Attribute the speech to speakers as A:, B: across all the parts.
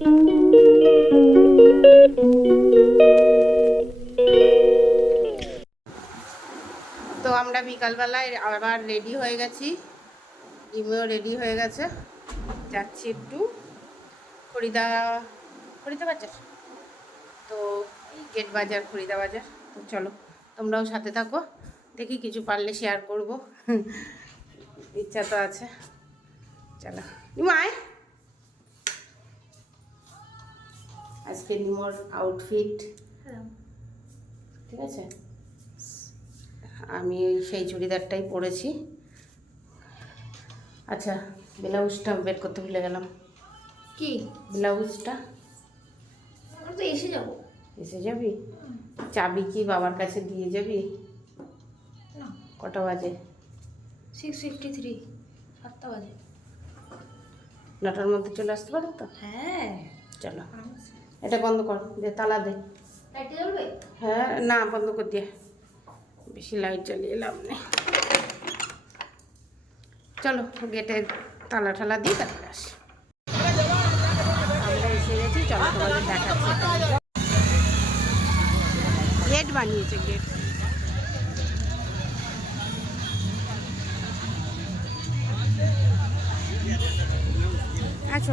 A: তো আমরা বিকালবেলায় আবার রেডি হয়ে গেছি। ডিমেও রেডি হয়ে গেছে। যাচ্ছি একটু খরিদা খরিদা বাজার। তো গেট বাজার, খরিদা বাজার। তো চলো, তোমরাও সাথে থাকো। দেখি কিছু পারলে শেয়ার করব। ইচ্ছা তো আছে। চলো। নিমায় আজকে নিমোর আউটফিট ঠিক আছে? আমি সেই চুড়িদারটাই পরেছি। আচ্ছা ব্লাউজটা বের করতে ভুলে গেলাম।
B: কি?
A: ব্লাউজটা?
B: আমরা তো এসে যাব।
A: এসে যাবি? চাবি কি বাবার কাছে দিয়ে যাবি? কটা বাজে?
B: সিক্স ফিফটি থ্রি সাতটা বাজে।
A: নটার মধ্যে চলে আসতে পারো তো?
B: হ্যাঁ।
A: চলো। এটা বন্ধ কর দে তালা দে। হ্যাঁ না বন্ধ করে দিয়ে। বেশি লাইট জ্বালিয়ে লাভ নেই। চলো গেটে তালা ঠালা দিই তারপরে আসি। আমরা এসে গেছি চলো তোমাদের দেখাচ্ছি। গেট বানিয়েছে গেট আছো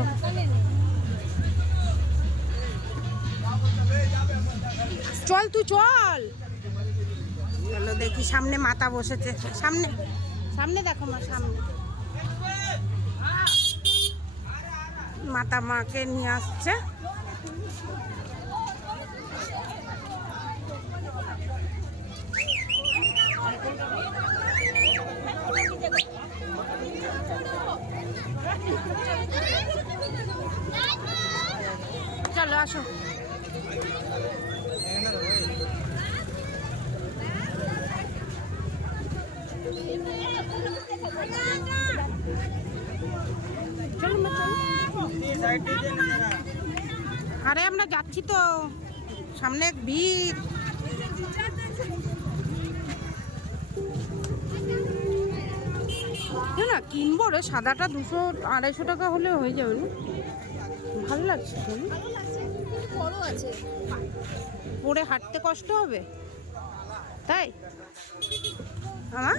A: চল, তুই চল। চলো দেখি, সামনে মাতা বসেছে। সামনে। সামনে দেখো মা, সামনে। মাতা মাকে নিয়ে আসছে। চলো, আসো চলো মা চলো আরে আমরা যাচ্ছি তো। সামনে ভিড়। না, কিনবো রে সাদাটা দুশো আড়াইশো টাকা হলে হয়ে যাবে না। ভালো লাগছে পরে হাঁটতে কষ্ট হবে? তাই? আমার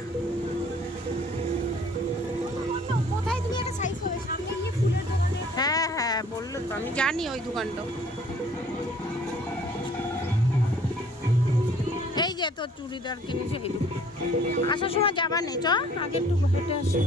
B: কোথায় তুমি একটা সাইজ হবে? সামনে?
A: তো আমি জানি ওই দোকানটা। এই যে তোর চুড়িদার কিনেছে আসার সময় যাবার নেই চ, আগে একটু হেঁটে আসি।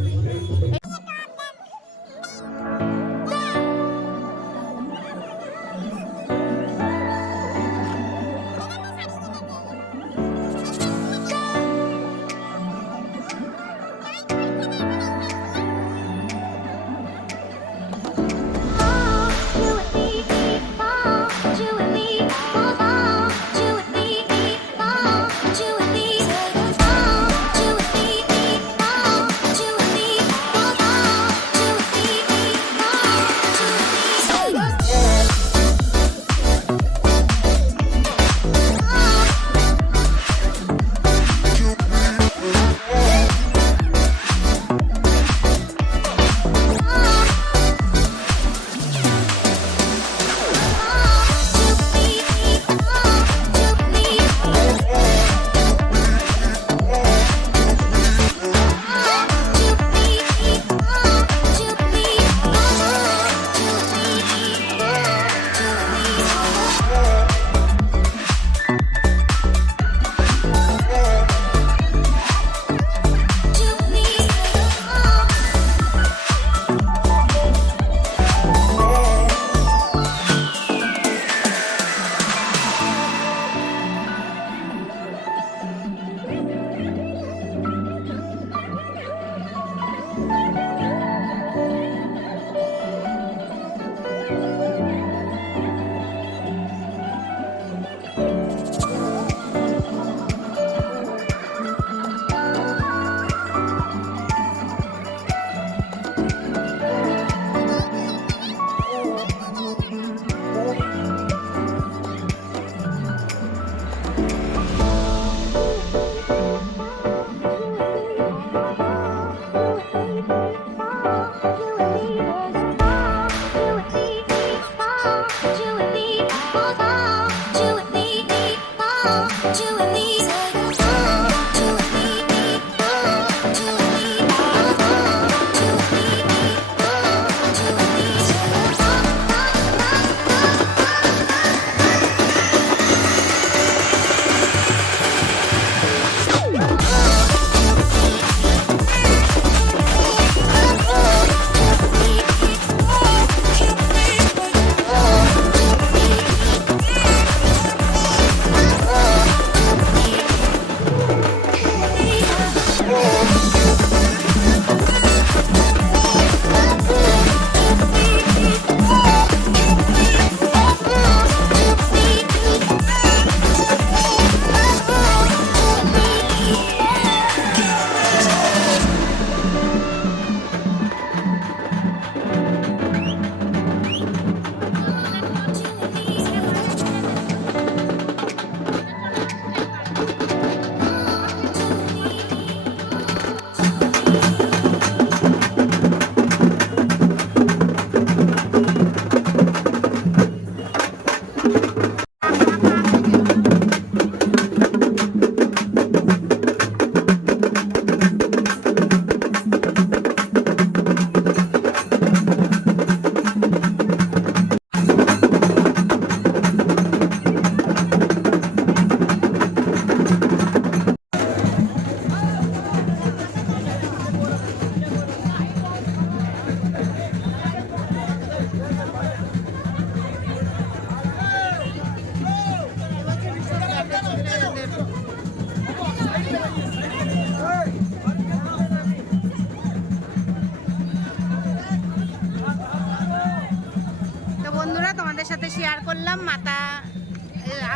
A: মাতা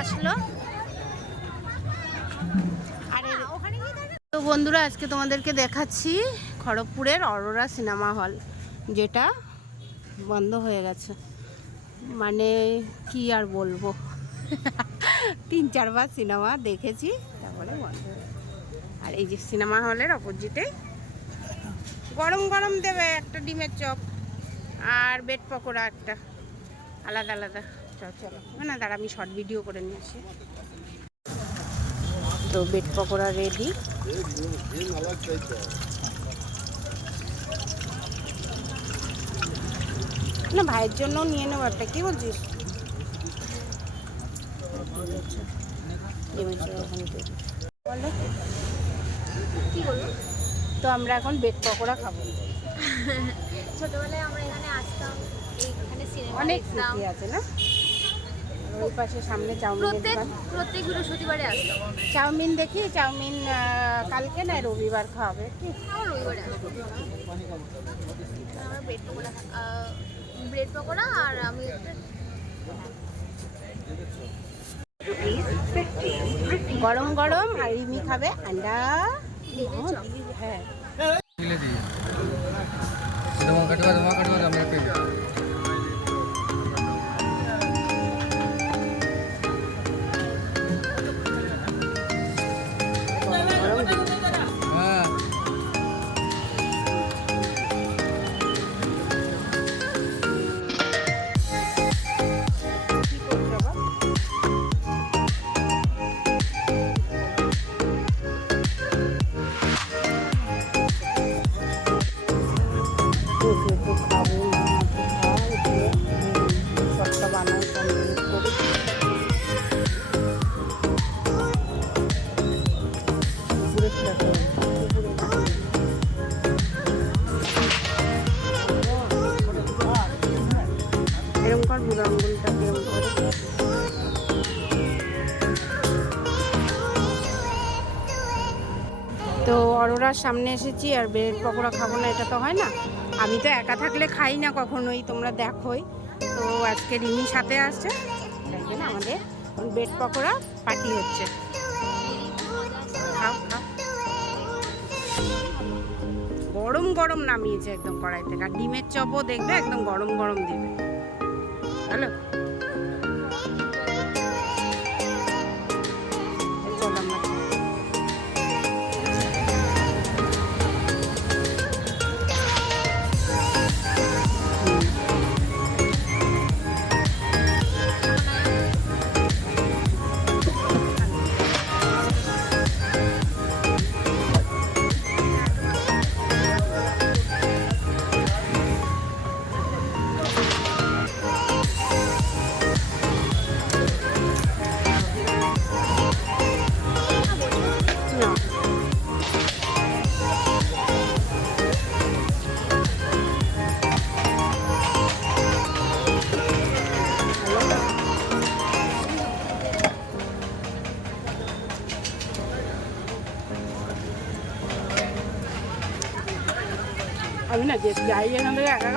A: আসলো। আর
B: ওখানে
A: তো বন্ধুরা আজকে তোমাদেরকে দেখাচ্ছি খড়গপুরের অরোরা সিনেমা হল যেটা বন্ধ হয়ে গেছে। মানে কি আর বলব? তিন চারবার সিনেমা দেখেছি তারপরে বন্ধ হয়ে আর এই যে সিনেমা হলের অপোজিটে গরম গরম দেবে একটা ডিমের চপ আর বেড পকোড়া একটা আলাদা আলাদা। চলো না দাঁড়া আমি শর্ট ভিডিও করে নিয়ে আসি। তো বেড পকোড়া রেডি না ভাইয়ের জন্য নিয়ে নেব একটা কি বলছিস? তো আমরা এখন বেড পকোড়া খাব।
B: ছোটবেলায় আমরা এখানে আসতাম এইখানে সিনেমা
A: অনেক স্মৃতি আছে না? ওই পাশে সামনে চাউমিনের
B: প্রত্যেক প্রত্যেক বৃহস্পতিবারে আসতাম
A: চাউমিন দেখি চাউমিন কালকে না রবিবার খাওয়াবে কি?
B: রবিবারে ব্রেড পকোড়া ব্রেড পকোড়া আর আমি
A: গরম গরম আর রিমি খাবে আন্ডা। হ্যাঁ। অরোরার সামনে এসেছি আর ব্রেড পকোড়া খাব না, এটা তো হয় না। আমি তো একা থাকলে খাই না কখনোই, তোমরা দেখোই। তো আজকে রিমি সাথে আসছে জন্য আমাদের ব্রেড পকোড়া পার্টি হচ্ছে। খাও খাও। গরম গরম নামিয়েছে একদম কড়াই থেকে আর ডিমের চপও দেখবে, একদম গরম গরম দিবে। হ্যালো? না যে যাই এখান থেকে একা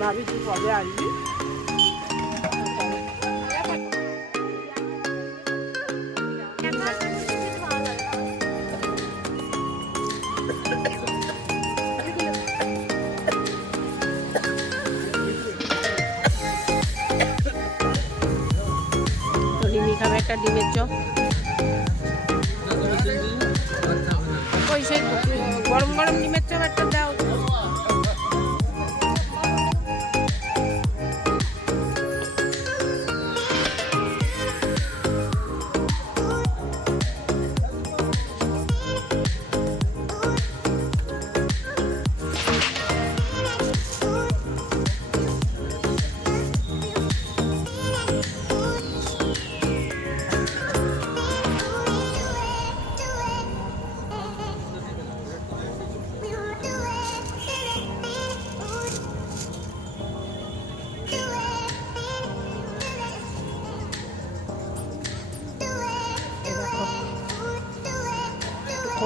A: ভাবি তুই কবে আসবি? ডিমের চপ।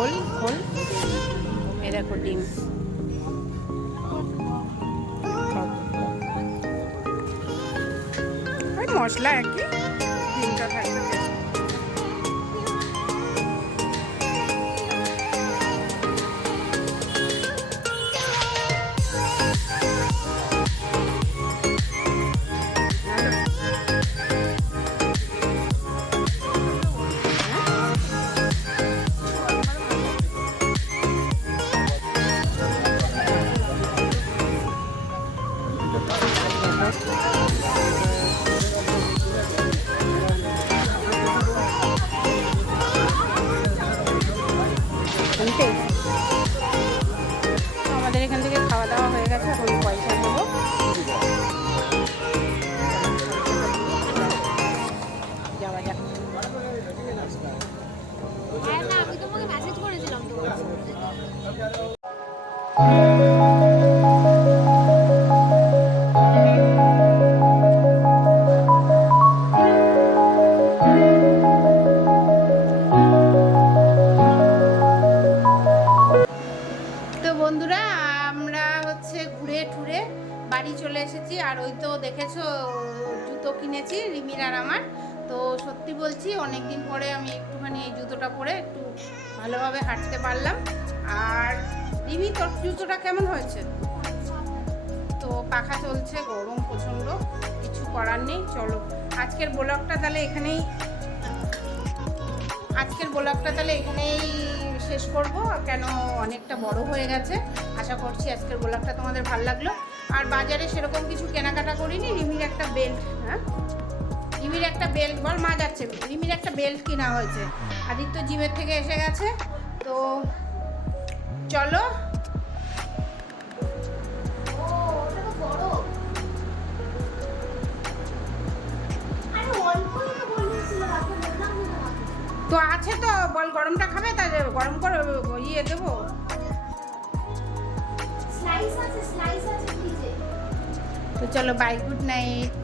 A: খোল খোল। এই দেখো ডিম। মশলা একই? গেছে এখন পয়সা দেবো যাওয়া যাক।
B: হ্যাঁ আমি তোমাকে মেসেজ করেছিলাম তো।
A: আর ওই তো দেখেছ, জুতো কিনেছি রিমির আর আমার। তো সত্যি বলছি অনেক দিন পরে আমি একটুখানি এই জুতোটা পরে একটু ভালোভাবে হাঁটতে পারলাম। আর রিমি, তোর জুতোটা কেমন হয়েছে? তো পাখা চলছে, গরম প্রচণ্ড, কিছু করার নেই, চলো। আজকের ব্লগটা তাহলে এখানেই, আজকের ব্লগটা তাহলে এখানেই শেষ করব। কেন, অনেকটা বড় হয়ে গেছে। আশা করছি আজকের ব্লগটা তোমাদের ভালো লাগল। আর বাজারে সেরকম কিছু কেনাকাটা করিনি। রিমির একটা বেল্ট হ্যাঁ? রিমির একটা বেল্ট বল মা যাচ্ছে। রিমির একটা বেল্ট কিনা হয়েছে। আদিত্য জিমের থেকে এসে গেছে। তো চলো।
B: তো
A: আছে তো, বল গরমটা খাবে? তা গরম করে ইয়ে দেবো।
B: স্লাইস আছে স্লাইস আছে।
A: তো চলো বাই গুড নাইট